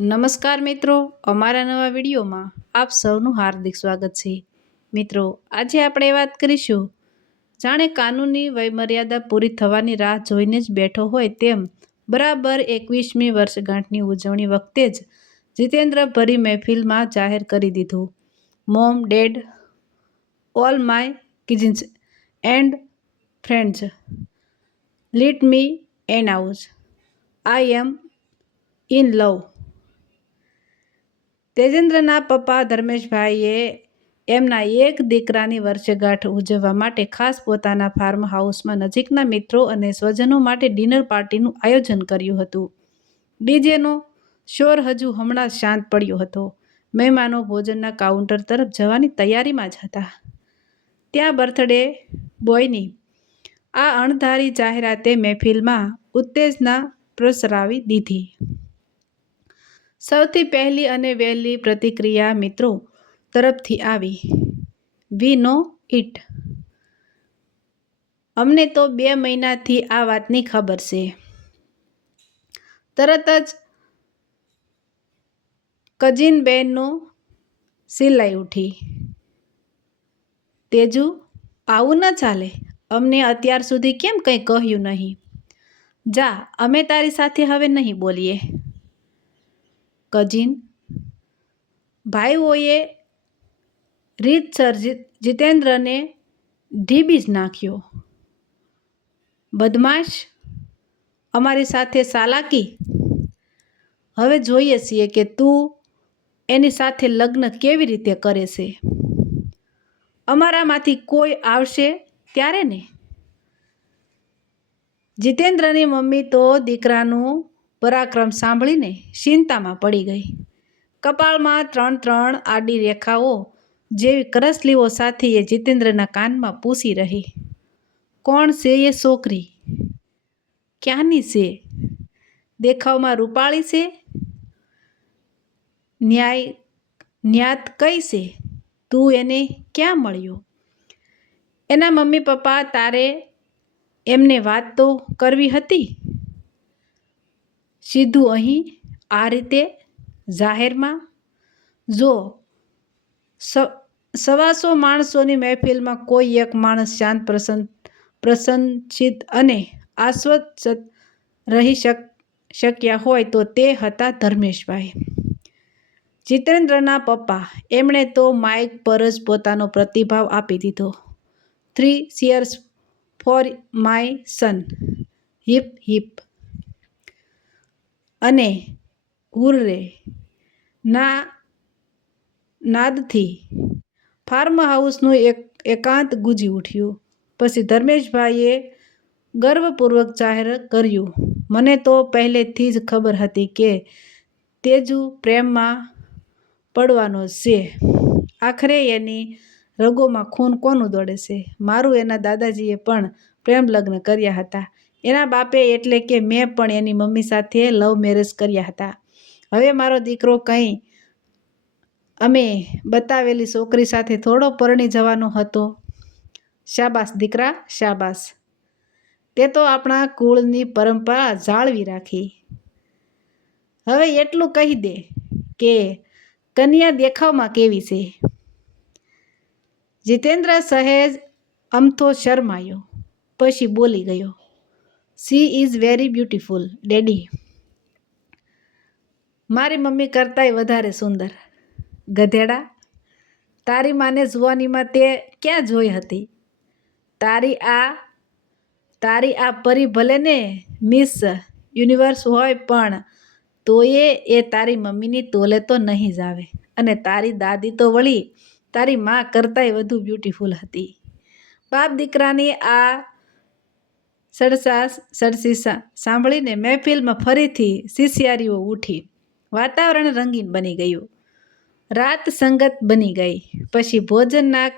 નમસ્કાર મિત્રો, અમારા નવા વિડીયોમાં આપ સૌનું હાર્દિક સ્વાગત છે। મિત્રો, આજે આપણે વાત કરીશું જાણે કાનૂની વયમર્યાદા પૂરી થવાની રાહ જોઈને જ બેઠો હોય તેમ બરાબર 21મી વર્ષગાંઠની ઉજવણી વખતે જ જીતેન્દ્ર ભરી મહેફિલમાં જાહેર કરી દીધું, mom, dad, all my cousins and friends, let me announce, I am in love. તેજેન્દ્રના પપ્પા ધર્મેશભાઈએ એમના એક દીકરાની વર્ષગાંઠ ઉજવવા માટે ખાસ પોતાના ફાર્મ હાઉસમાં નજીકના મિત્રો અને સ્વજનો માટે ડિનર પાર્ટીનું આયોજન કર્યું હતું। ડીજેનો શોર હજુ હમણાં શાંત પડ્યો હતો। મહેમાનો ભોજનના કાઉન્ટર તરફ જવાની તૈયારીમાં જ હતા। ત્યાં બર્થડે બોયની આ અણધારી જાહેરાતે મહેફિલમાં ઉત્તેજના પ્રસરાવી દીધી। સૌથી પહેલી અને વહેલી પ્રતિક્રિયા મિત્રો તરફથી આવી, વી નો ઇટ। અમને તો 2 મહિનાથી આ વાતની ખબર છે। તરત જ કજિન બહેનો સિલાઈ ઉઠી, તેજુ આવું ન ચાલે, અમને અત્યાર સુધી કેમ કંઈ કહ્યું નહીં? જા, અમે તારી સાથે હવે નહીં બોલીએ। કજિન ભાઈઓએ રીતસર જીતેન્દ્રને ઢીબી જ નાખ્યો। બદમાશ, અમારી સાથે ચાલાકી? હવે જોઈએ છીએ કે તું એની સાથે લગ્ન કેવી રીતે કરે છે। અમારામાંથી કોઈ આવશે ત્યારે ને? જીતેન્દ્રની મમ્મી તો દીકરાનું પરાક્રમ સાંભળીને ચિંતામાં પડી ગઈ। કપાળમાં 3 આડી રેખાઓ જેવી કરસલીઓ સાથે એ જીતેન્દ્રના કાનમાં પૂછી રહી, કોણ છે એ છોકરી? ક્યાંની છે? દેખાવમાં રૂપાળી છે? ન્યાત કઈ છે? તું એને ક્યાં મળ્યો? એના મમ્મી પપ્પા, તારે એમને વાત તો કરવી હતી। સીધું અહીં આ રીતે જાહેરમાં? જો 125 માણસોની મહેફિલમાં કોઈ એક માણસ શાંત, પ્રસન્નચિત્ત અને આશ્વસ્ત રહી શક્યા હોય તો તે હતા ધર્મેશભાઈ, જીતેન્દ્રના પપ્પા। એમણે તો માઇક પર જ પોતાનો પ્રતિભાવ આપી દીધો, 3 cheers for my son, hip hip અને હુર્રે ના નાદથી ફાર્મ હાઉસનું એકાંત ગુંજી ઉઠ્યું। પછી ધર્મેશભાઈએ ગર્વપૂર્વક જાહેર કર્યું, મને તો પહેલેથી જ ખબર હતી કે તેજુ પ્રેમમાં પડવાનો જ છે। આખરે એની રગોમાં ખૂન કોનું દોડે છે? મારું એના દાદાજીએ પણ પ્રેમ લગ્ન કર્યા હતા। એના બાપે એટલે કે મેં પણ એની મમ્મી સાથે લવ મેરેજ કર્યા હતા। હવે મારો દીકરો કંઈ અમે બતાવેલી છોકરી સાથે થોડો પરણી જવાનો હતો? શાબાશ દીકરા, શાબાશ, તે તો આપણા કુળની પરંપરા જાળવી રાખી। હવે એટલું કહી દે કે કન્યા દેખાવમાં કેવી છે? જીતેન્દ્ર સહેજ અમથો શરમાયો, પછી બોલી ગયો, she is very beautiful daddy, મારી મમ્મી કરતાંય વધારે સુંદર। ગધેડા, તારી માને જુવાનીમાં તે ક્યાં જોઈ હતી? તારી આ પરી ભલે ને મિસ યુનિવર્સ હોય પણ તોય એ તારી મમ્મીની તોલે તો નહીં જ આવે। અને તારી દાદી તો વળી તારી મા કરતાંય વધુ બ્યુટીફુલ હતી। બાપ દીકરાની આ સડસી સાંભળીને મહેફિલમાં ફરીથી ચિચિયારીઓ ઉઠી। વાતાવરણ રંગીન બની ગયું, રાત સંગત બની ગઈ। પછી ભોજનના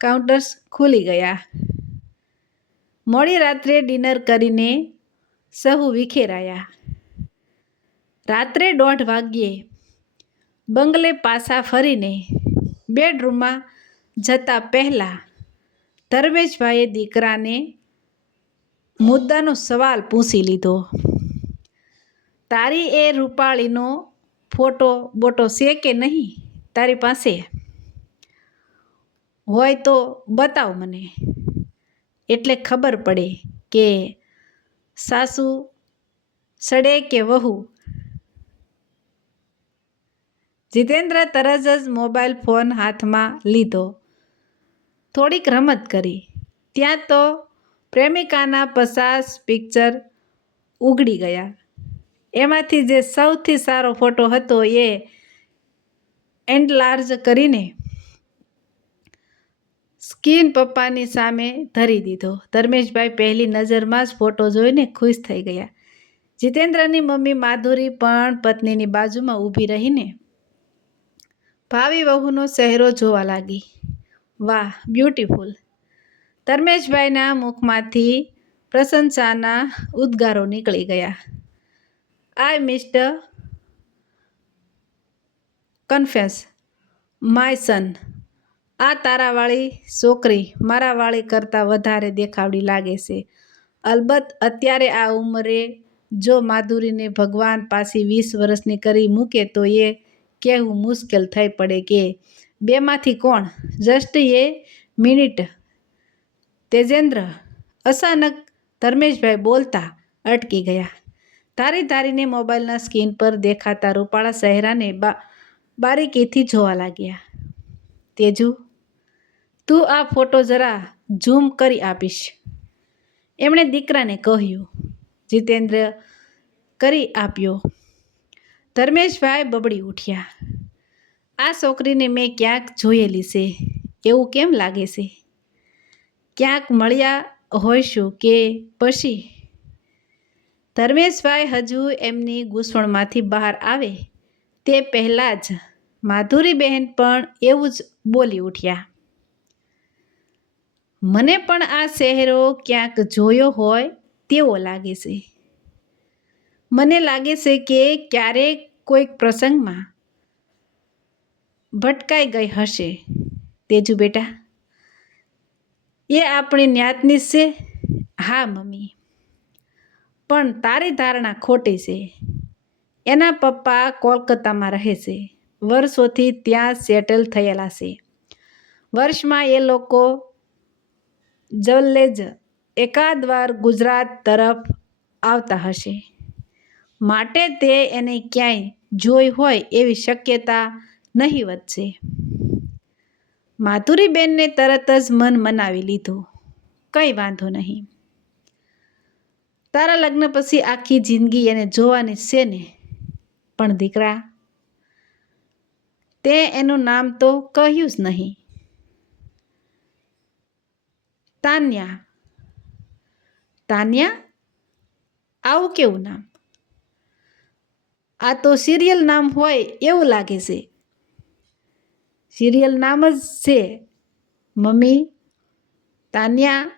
કાઉન્ટર્સ ખુલી ગયા। મોડી રાત્રે ડિનર કરીને સહુ વિખેરાયા। રાત્રે 1:30 વાગ્યે બંગલે પાછા ફરીને બેડરૂમમાં જતા પહેલા ધર્મેશભાઈએ દીકરાને મુદ્દાનો સવાલ પૂછી લીધો, તારી એ રૂપાળીનો ફોટો બોટો છે કે નહીં તારી પાસે? હોય તો બતાવ મને, એટલે ખબર પડે કે સાસુ સડે કે વહુ. જીતેન્દ્ર તરત જ મોબાઈલ ફોન હાથમાં લીધો. થોડીક રમત કરી. ત્યાં તો પ્રેમિકાના 50 પિક્ચર ઉઘડી ગયા. એમાંથી જે સૌથી સારો ફોટો હતો એ એન્લાર્જ કરીને સ્કીન પપ્પાની સામે ધરી દીધો. ધર્મેશભાઈ પહેલી નજરમાં જ ફોટો જોઈને ખુશ થઈ ગયા. જીતેન્દ્રની મમ્મી માધુરી પણ પત્નીની બાજુમાં ઊભી રહીને ભાવિ વહુનો ચહેરો જોવા લાગી. વાહ, બ્યુટીફુલ! ધર્મેશભાઈના મુખમાંથી પ્રશંસાના ઉદ્ગારો નીકળી ગયા. આઈ મિસ્ટર કન્ફેસ માય સન, આ તારાવાળી છોકરી મારા વાળી કરતાં વધારે દેખાવડી લાગે છે. અલબત્ત અત્યારે આ ઉંમરે જો માધુરીને ભગવાન પાછી 20 વર્ષની કરી મૂકે તો એ કહેવું મુશ્કેલ થઈ પડે કે બેમાંથી કોણ. જસ્ટ એ મિનિટ તેજેન્દ્ર, અચાનક ધર્મેશભાઈ બોલતા અટકી ગયા. ધારી ધારીને મોબાઈલના સ્ક્રીન પર દેખાતા રૂપાળા ચહેરાને બારીકીથી જોવા લાગ્યા. તેજુ, તું આ ફોટો જરા ઝૂમ કરી આપીશ, એમણે દીકરાને કહ્યું. જીતેન્દ્ર કરી આપ્યો. ધર્મેશભાઈ બબડી ઉઠ્યા. આ છોકરીને મેં ક્યાંક જોયેલી છે એવું કેમ લાગે છે? ક્યાંક મળ્યા હોઈશું કે પછી? ધર્મેશભાઈ હજુ એમની ગૂંચવણમાંથી બહાર આવે તે પહેલાં જ માધુરીબહેન પણ એવું જ બોલી ઉઠ્યા. મને પણ આ ચહેરો ક્યાંક જોયો હોય તેવો લાગે છે. મને લાગે છે કે ક્યારેક કોઈક પ્રસંગમાં ભટકાઈ ગઈ હશે. તેજુ બેટા, એ આપણી જ્ઞાતની છે? હા મમ્મી, પણ તારી ધારણા ખોટી છે. એના પપ્પા કોલકાતામાં રહે છે. વર્ષોથી ત્યાં સેટલ થયેલા છે. વર્ષમાં એ લોકો જવલ્લે જ એકાદ વાર ગુજરાત તરફ આવતા હશે. માટે તે એને ક્યાંય જોઈ હોય એવી શક્યતા નહીવત છે. માધુરીબેનને તરત જ મન મનાવી લીધું. કંઈ વાંધો નહીં. તારા લગ્ન પછી આખી જિંદગી એને જોવાની છે ને? પણ દીકરા, તે એનું નામ તો કહ્યું જ નહીં. તાન્યા. તાન્યા? આવું કેવું નામ? આ તો સિરિયલ નામ હોય એવું લાગે છે. સિરિયલ નામ જ છે મમ્મી. તાન્યા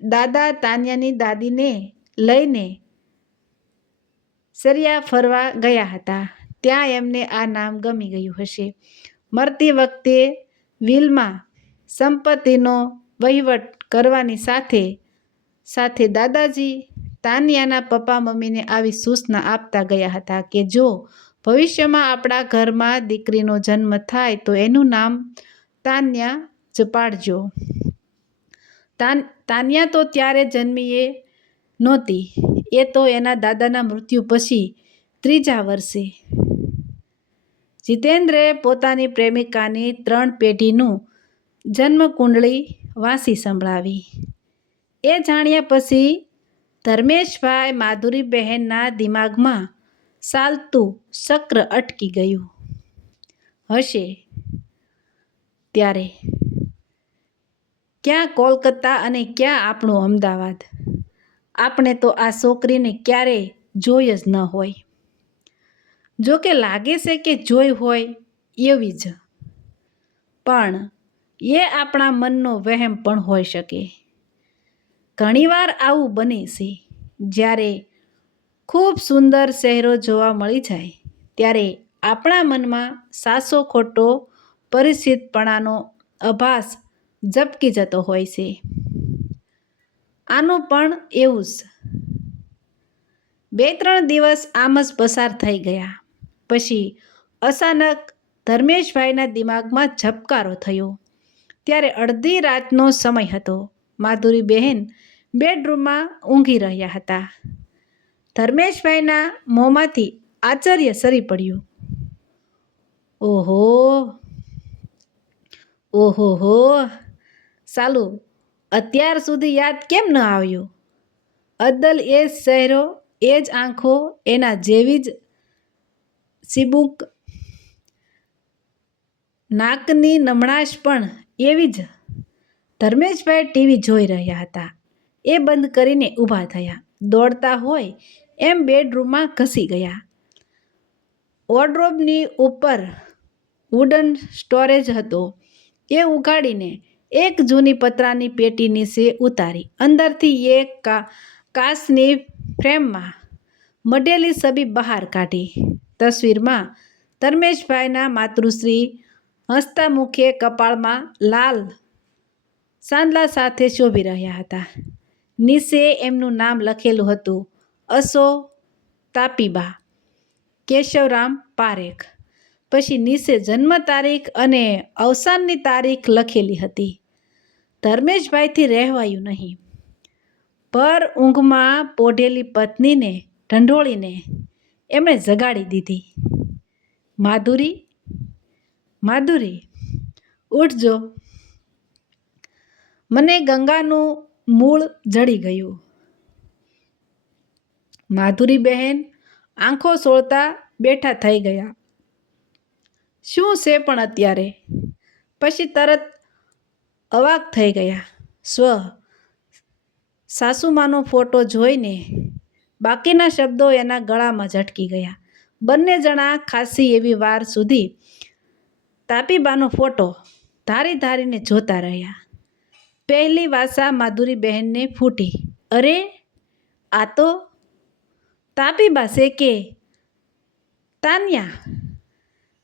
દાદા તાન્યાની દાદીને લઈને સરિયા ફરવા ગયા હતા. ત્યાં એમને આ નામ ગમી ગયું હશે. મરતી વખતે વિલમાં સંપત્તિનો વહીવટ કરવાની સાથે સાથે દાદાજી તાન્યાના પપ્પા મમ્મીને આવી સૂચના આપતા ગયા હતા કે જો ભવિષ્યમાં આપણા ઘરમાં દીકરીનો જન્મ થાય તો એનું નામ તાન્યા જ પાડજો. તાન્યા તો ત્યારે જન્મી નહોતી. એ તો એના દાદાના મૃત્યુ પછી 3જા વર્ષે. જીતેન્દ્રે પોતાની પ્રેમિકાની 3 પેઢીનું જન્મકુંડળી વાંચી સંભળાવી. એ જાણ્યા પછી ધર્મેશભાઈ માધુરીબહેનના દિમાગમાં ચાલતું ચક્ર અટકી ગયું હશે. ત્યારે ક્યાં કોલકાતા અને ક્યાં આપણું અમદાવાદ. આપણે તો આ છોકરીને ક્યારેય જોઈ જ ન હોય. જોકે લાગે છે કે જોઈ હોય એવી જ, પણ એ આપણા મનનો વહેમ પણ હોઈ શકે. ઘણીવાર આવું બને છે. જ્યારે ખૂબ સુંદર ચહેરો જોવા મળી જાય ત્યારે આપણા મનમાં સાચો ખોટો પરિચિતપણાનો આભાસ ઝબકી જતો હોય છે. આનું પણ એવું જ. 2-3 દિવસ આમ જ પસાર થઈ ગયા. પછી અચાનક ધર્મેશભાઈના દિમાગમાં ઝબકારો થયો. ત્યારે અડધી રાતનો સમય હતો. માધુરી બહેન બેડરૂમમાં ઊંઘી રહ્યા હતા. ધર્મેશભાઈના મોંમાંથી આશ્ચર્ય સરી પડ્યું. ઓહો ઓહો હો, સાલું અત્યાર સુધી યાદ કેમ ન આવ્યું? અદ્દલ એ જ ચહેરો, એ જ આંખો, એના જેવી જ ચીબુક, નાકની નમણાશ પણ એવી જ. ધર્મેશભાઈ ટીવી જોઈ રહ્યા હતા. એ બંધ કરીને ઊભા થયા. દોડતા હોય એમ બેડરૂમમાં ઘસી ગયા. વોર્ડરોબની ઉપર વુડન સ્ટોરેજ હતો. એ ઉઘાડીને એક જૂની પતરાની પેટી નીચે ઉતારી. અંદરથી એક કાચની ફ્રેમમાં મઢેલી છબી બહાર કાઢી. તસવીરમાં ધર્મેશભાઈના માતૃશ્રી હસતા મુખે, કપાળમાં લાલ ચાંદલા સાથે શોભી રહ્યા હતા. નીચે એમનું નામ લખેલું હતું, અસો તાપીબા કેશવરામ પારેખ. પછી નીચે જન્મ તારીખ અને અવસાનની તારીખ લખેલી હતી. ધર્મેશભાઈથી રહેવાયું નહીં. ભર ઊંઘમાં પોઢેલી પત્નીને ઢંઢોળીને એમણે જગાડી દીધી. માધુરી, માધુરી, ઉઠજો. મને ગંગાનું મૂળ જડી ગયું. માધુરી બહેન આંખો સોળતા બેઠા થઈ ગયા. શું છે પણ અત્યારે? પછી તરત અવાક થઈ ગયા. સાસુમાનો ફોટો જોઈને બાકીના શબ્દો એના ગળામાં ઝટકી ગયા. બંને જણા ખાસી એવી વાર સુધી તાપીબાનો ફોટો ધારી ધારીને જોતા રહ્યા. પહેલી વાસા માધુરી બહેનને ફૂટી. અરે, આ તો તાપીબા છે કે તાન્યા?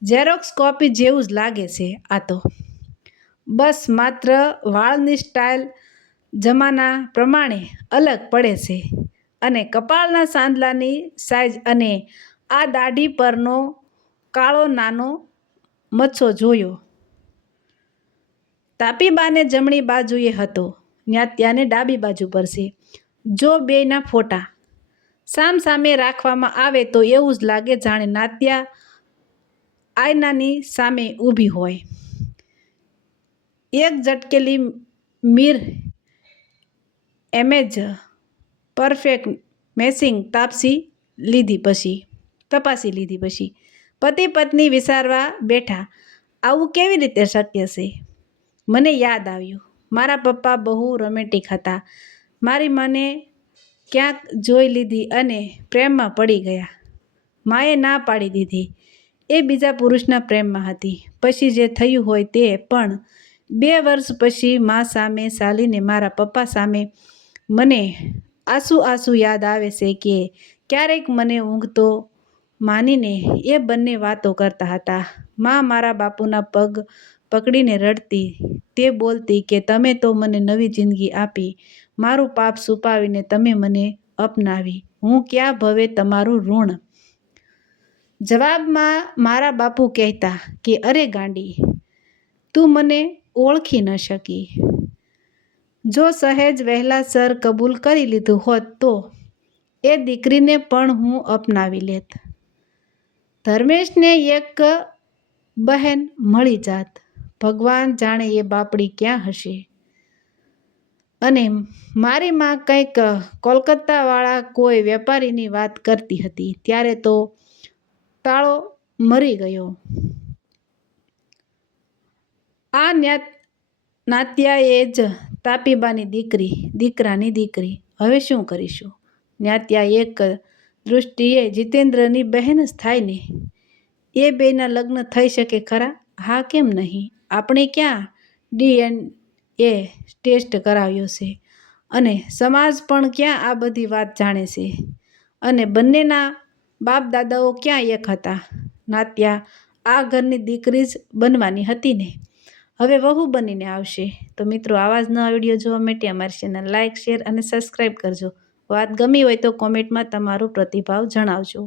ઝેરોક્સ કોપી જેવું જ લાગે છે આ તો. બસ માત્ર વાળની સ્ટાઇલ જમાના પ્રમાણે અલગ પડે છે અને કપાળના ચાંદલાની સાઈઝ અને આ દાઢી પરનો કાળો નાનો મચ્છો જોયો. તાપીબાને જમણી બાજુએ હતો, ત્યાંને ડાબી બાજુ પર છે. જો બેયના ફોટા સામસામે રાખવામાં આવે તો એવું જ લાગે જાણે નાત્યા આયનાની સામે ઊભી હોય. એક ઝટકેલી મિર એમેજ પરફેક્ટ મેચિંગ તપાસી લીધી પછી પતિ પત્ની વિચારવા બેઠા, આવું કેવી રીતે શક્ય છે? મને યાદ આવ્યું, મારા પપ્પા બહુ રોમેન્ટિક હતા. મારી મને ક્યાંક જોઈ લીધી અને પ્રેમમાં પડી ગયા. માએ ના પાડી દીધી. એ બીજા પુરુષના પ્રેમમાં હતી. પછી જે થયું હોય તે. પણ 2 વર્ષ પછી મા સામે ચાલીને મારા પપ્પા સામે મને આંસુ યાદ આવે છે કે ક્યારેક મને ઊંઘતો માનીને એ બંને વાતો કરતા હતા. મા મારા બાપુના પગ પકડીને રડતી. તે બોલતી કે તમે તો મને નવી જિંદગી આપી. મારું પાપ છુપાવીને તમે મને અપનાવી. હું ક્યાં ભવે તમારું ઋણ. જવાબમાં મારા બાપુ કહેતા કે અરે ગાંડી, તું મને ઓળખી ન શકી. જો સહેજ વહેલાસર કબૂલ કરી લીધું હોત તો એ દીકરીને પણ હું અપનાવી લેત. ધર્મેશને એક બહેન મળી જાત. ભગવાન જાણે એ બાપડી ક્યાં હશે. અને મારી માં કંઈક કોલકાતાવાળા કોઈ વેપારીની વાત કરતી હતી. ત્યારે તો તાળો મરી ગયો. આ નાત્યાએ જ તાપીબાની દીકરાની દીકરી. હવે શું કરીશું? નાત્યા એક દૃષ્ટિએ જીતેન્દ્રની બહેન જ થાય ને. એ બેના લગ્ન થઈ શકે ખરા? હા, કેમ નહીં? આપણે ક્યાં DNA ટેસ્ટ કરાવ્યો છે અને સમાજ પણ ક્યાં આ બધી વાત જાણે છે. અને બંનેના બાપ દાદાઓ ક્યાં એક હતા. નાત્યા આ ઘરની દીકરી જ બનવાની હતી ને. હવે વહુ બનીને આવશે. તો મિત્રો, આવા જ નવા વિડીયો જોવા માટે અમારી ચેનલ લાઇક, શેર અને સબસ્ક્રાઈબ કરજો. વાત ગમી હોય તો કોમેન્ટમાં તમારો પ્રતિભાવ જણાવજો.